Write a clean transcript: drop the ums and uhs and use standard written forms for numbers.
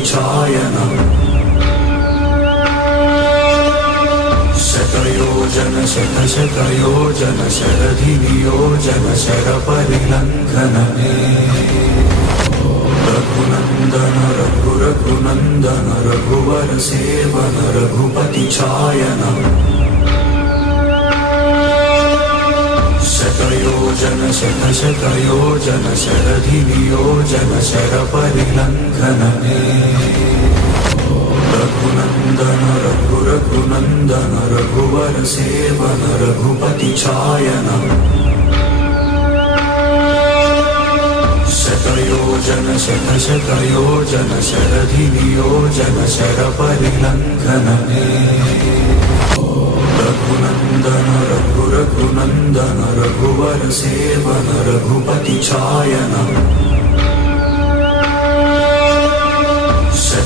रघुपतिचायनम् शतयोजन शतशतयोजन शरधिनियोजन शरपरिलङ्घनमे Raghunandan Raghunandan Raghubar seven रघुपतिचायनम् शतयोजन शतशतयोजन शरधिनियोजन शरपरिलङ्घनमे Raghunandan Raghunandan Raghubar seven रघुपतिचायनम् शतयोजन शतशतयोजन शरधिनियोजन शरपरिलङ्घनमे Raghunandan Raghunandan Raghubar seven रघुपतिचायनम्